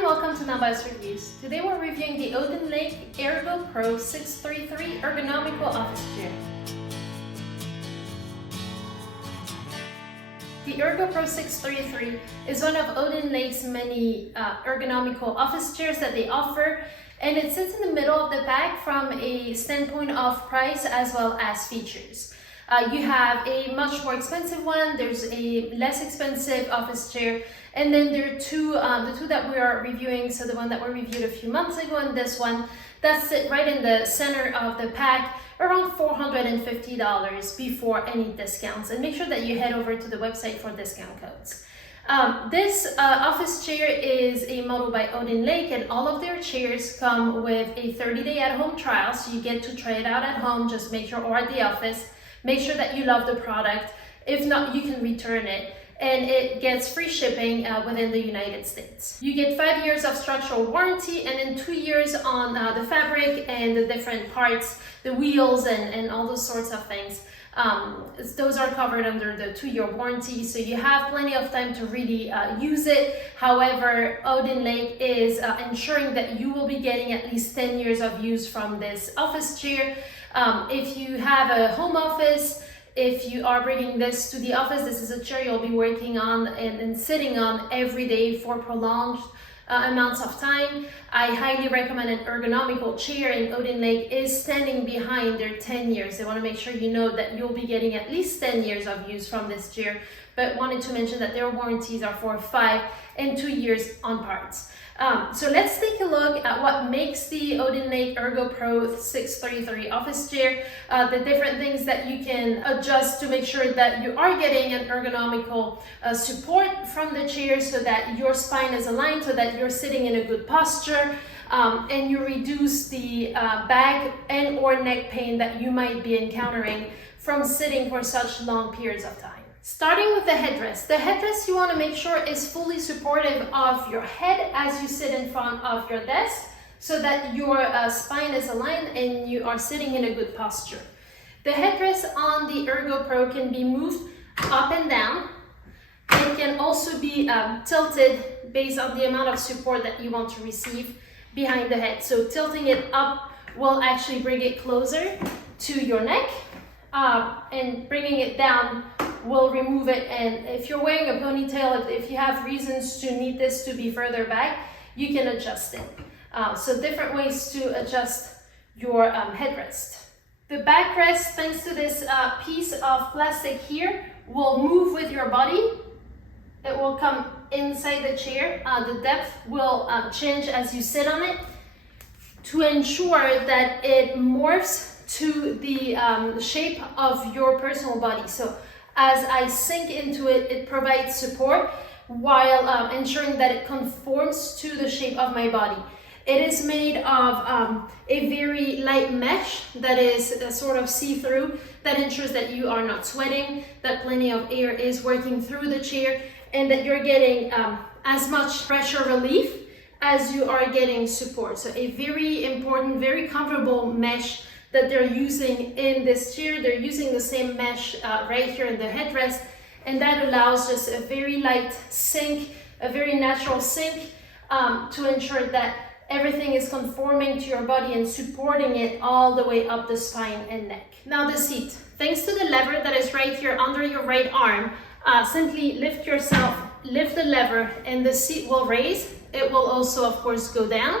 and welcome to Nabas Reviews. Today we're reviewing the OdinLake Ergo Pro 633 Ergonomical Office Chair. The Ergo Pro 633 is one of OdinLake's many ergonomical office chairs that they offer, and it sits in the middle of the pack from a standpoint of price as well as features. You have a much more expensive one, there's a less expensive office chair, and then there are the two that we are reviewing, so the one that we reviewed a few months ago and this one, that sit right in the center of the pack, around $450 before any discounts. And make sure that you head over to the website for discount codes. This office chair is a model by OdinLake, and all of their chairs come with a 30-day at-home trial, so you get to try it out at home, just make sure, or at the office. Make sure that you love the product. If not, you can return it, and it gets free shipping within the United States. You get 5 years of structural warranty, and then 2 years on the fabric and the different parts, the wheels and all those sorts of things. Those are covered under the 2-year warranty, so you have plenty of time to really use it. However, OdinLake is ensuring that you will be getting at least 10 years of use from this office chair. If you have a home office, if you are bringing this to the office, this is a chair you'll be working on and sitting on every day for prolonged amounts of time. I highly recommend an ergonomical chair, and OdinLake is standing behind their 10 years. They want to make sure you know that you'll be getting at least 10 years of use from this chair, but wanted to mention that their warranties are for 5 and 2 years on parts. So let's take a look at what makes the OdinLake Ergo Pro 633 office chair, the different things that you can adjust to make sure that you are getting an ergonomical support from the chair, so that your spine is aligned, so that you're sitting in a good posture, and you reduce the back and or neck pain that you might be encountering from sitting for such long periods of time. Starting with the headrest. The headrest you want to make sure is fully supportive of your head as you sit in front of your desk, so that your spine is aligned and you are sitting in a good posture. The headrest on the Ergo Pro can be moved up and down. It can also be tilted based on the amount of support that you want to receive behind the head. So tilting it up will actually bring it closer to your neck, and bringing it down will remove it. And if you're wearing a ponytail, if you have reasons to need this to be further back, you can adjust it. So different ways to adjust your headrest. The backrest, thanks to this piece of plastic here, will move with your body. It will come inside the chair. The depth will change as you sit on it to ensure that it morphs to the shape of your personal body. So as I sink into it, it provides support while ensuring that it conforms to the shape of my body. It is made of a very light mesh that is sort of see-through, that ensures that you are not sweating, that plenty of air is working through the chair, and that you're getting as much pressure relief as you are getting support. So a very important, very comfortable mesh that they're using in this chair. They're using the same mesh right here in the headrest, and that allows just a very light sink, a very natural sink, to ensure that everything is conforming to your body and supporting it all the way up the spine and neck. Now the seat. Thanks to the lever that is right here under your right arm, simply lift the lever, and the seat will raise. It will also, of course, go down.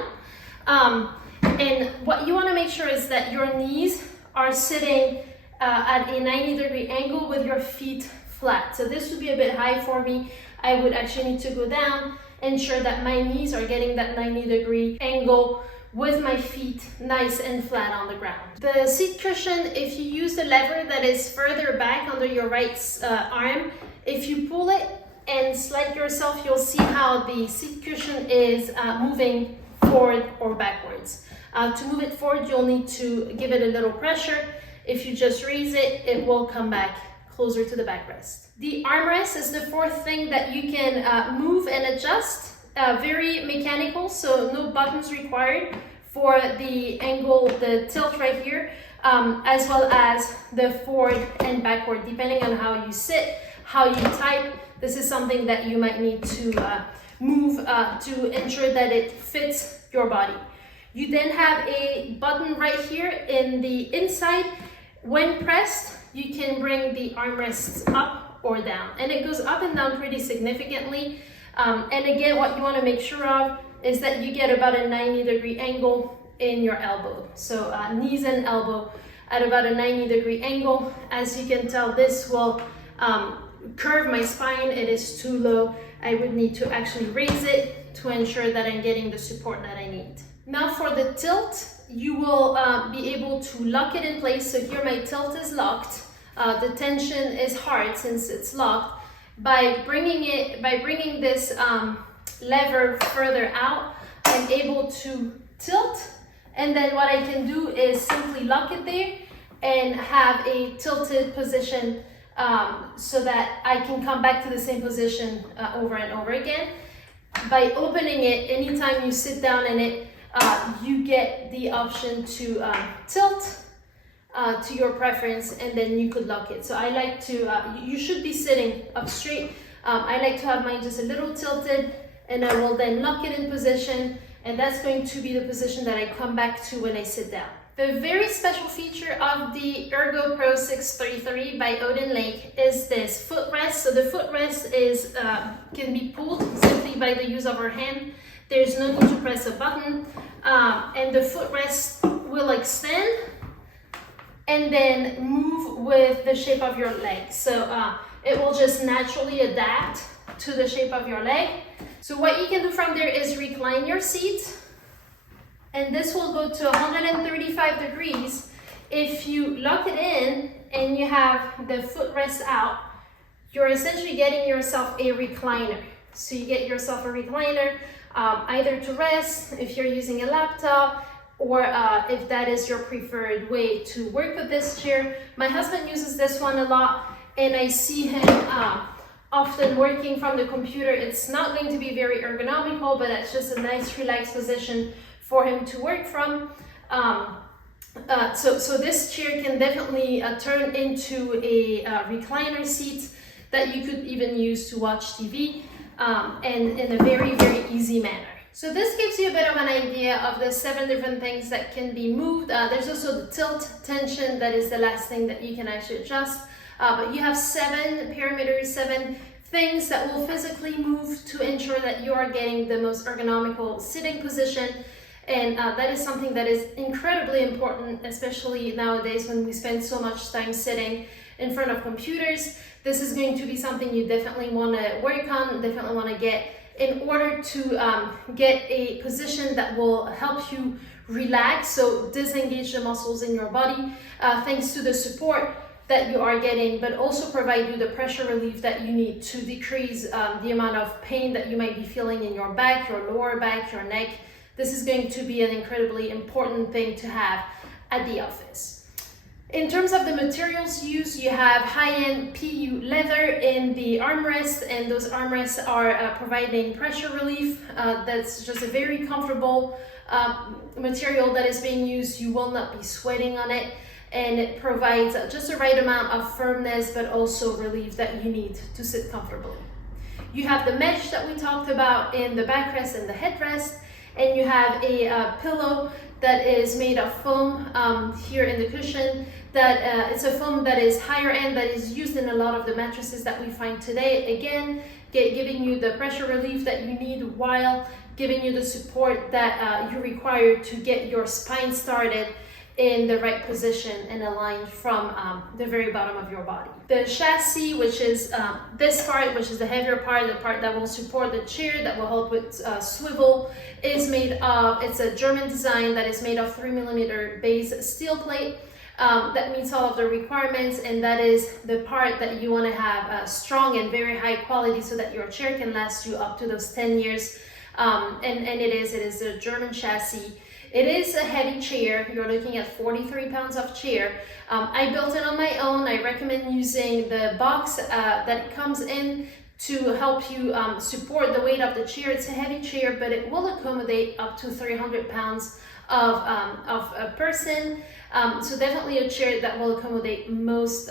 And what you want to make sure is that your knees are sitting at a 90-degree angle with your feet flat. So this would be a bit high for me. I would actually need to go down, ensure that my knees are getting that 90-degree angle with my feet nice and flat on the ground. The seat cushion, if you use the lever that is further back under your right arm, if you pull it and slide yourself, you'll see how the seat cushion is moving forward or backwards. To move it forward, you'll need to give it a little pressure. If you just raise it, it will come back closer to the backrest. The armrest is the fourth thing that you can move and adjust. Very mechanical, so no buttons required for the angle, the tilt right here, as well as the forward and backward, depending on how you sit, how you type. This is something that you might need to move to ensure that it fits your body. You then have a button right here in the inside. When pressed, you can bring the armrests up or down, and it goes up and down pretty significantly. And again, what you want to make sure of is that you get about a 90-degree angle in your elbow. So knees and elbow at about a 90-degree angle. As you can tell, this will curve my spine. It is too low. I would need to actually raise it to ensure that I'm getting the support that I need. Now for the tilt, you will be able to lock it in place. So here my tilt is locked. The tension is hard since it's locked. By bringing this lever further out, I'm able to tilt, and then what I can do is simply lock it there and have a tilted position so that I can come back to the same position over and over again. By opening it, anytime you sit down in it, you get the option to tilt to your preference, and then you could lock it. So I like to, you should be sitting up straight. I like to have mine just a little tilted, and I will then lock it in position, and that's going to be the position that I come back to when I sit down. The very special feature of the Ergo Pro 633 by OdinLake is this footrest. So the footrest is can be pulled simply by the use of our hand. There's no need to press a button, and the footrest will extend and then move with the shape of your leg. So it will just naturally adapt to the shape of your leg. So what you can do from there is recline your seat, and this will go to 135 degrees. If you lock it in and you have the footrest out, you're essentially getting yourself a recliner. So you get yourself a recliner, either to rest if you're using a laptop, or if that is your preferred way to work with this chair. My husband uses this one a lot, and I see him often working from the computer. It's not going to be very ergonomical, but it's just a nice relaxed position for him to work from. So this chair can definitely turn into a recliner seat that you could even use to watch TV, and in a very, very easy manner. So this gives you a bit of an idea of the 7 different things that can be moved. There's also the tilt tension, that is the last thing that you can actually adjust. But you have 7 parameters, 7 things that will physically move to ensure that you are getting the most ergonomical sitting position. And that is something that is incredibly important, especially nowadays when we spend so much time sitting in front of computers. This is going to be something you definitely want to work on, definitely want to get in order to get a position that will help you relax, so disengage the muscles in your body thanks to the support that you are getting, but also provide you the pressure relief that you need to decrease the amount of pain that you might be feeling in your back, your lower back, your neck. This is going to be an incredibly important thing to have at the office. In terms of the materials used, you have high-end PU leather in the armrest, and those armrests are providing pressure relief. That's just a very comfortable material that is being used. You will not be sweating on it, and it provides just the right amount of firmness, but also relief that you need to sit comfortably. You have the mesh that we talked about in the backrest and the headrest, and you have a pillow that is made of foam here in the cushion. That it's a foam that is higher end, that is used in a lot of the mattresses that we find today. Again, giving you the pressure relief that you need while giving you the support that you require to get your spine started in the right position and aligned from the very bottom of your body. The chassis, which is this part, which is the heavier part, the part that will support the chair, that will help with swivel, is made of, it's a German design that is made of 3mm base steel plate. That meets all of the requirements, and that is the part that you want to have strong and very high quality so that your chair can last you up to those 10 years. And it is a German chassis. It is a heavy chair. You're looking at 43 pounds of chair. I built it on my own. I recommend using the box that it comes in to help you support the weight of the chair. It's a heavy chair, but it will accommodate up to 300 pounds of a person. So definitely a chair that will accommodate most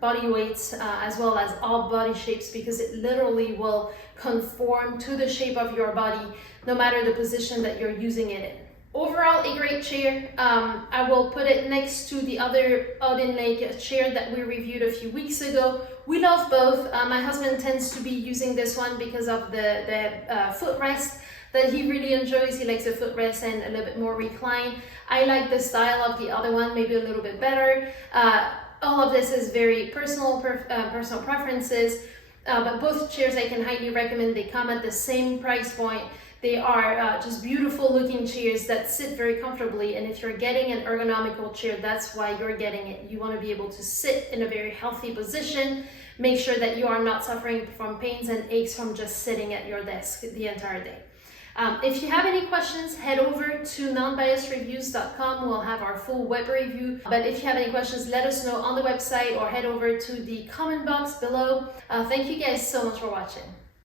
body weights as well as all body shapes, because it literally will conform to the shape of your body no matter the position that you're using it in. Overall, a great chair. I will put it next to the other OdinLake chair that we reviewed a few weeks ago. We love both. My husband tends to be using this one because of the footrest that he really enjoys. He likes the footrest and a little bit more recline. I like the style of the other one, maybe a little bit better. All of this is very personal preferences, but both chairs I can highly recommend. They come at the same price point. They are just beautiful looking chairs that sit very comfortably, and if you're getting an ergonomical chair, that's why you're getting it. You want to be able to sit in a very healthy position. Make sure that you are not suffering from pains and aches from just sitting at your desk the entire day. If you have any questions, head over to nonbiasreviews.com. We'll have our full web review. But if you have any questions, let us know on the website or head over to the comment box below. Thank you guys so much for watching.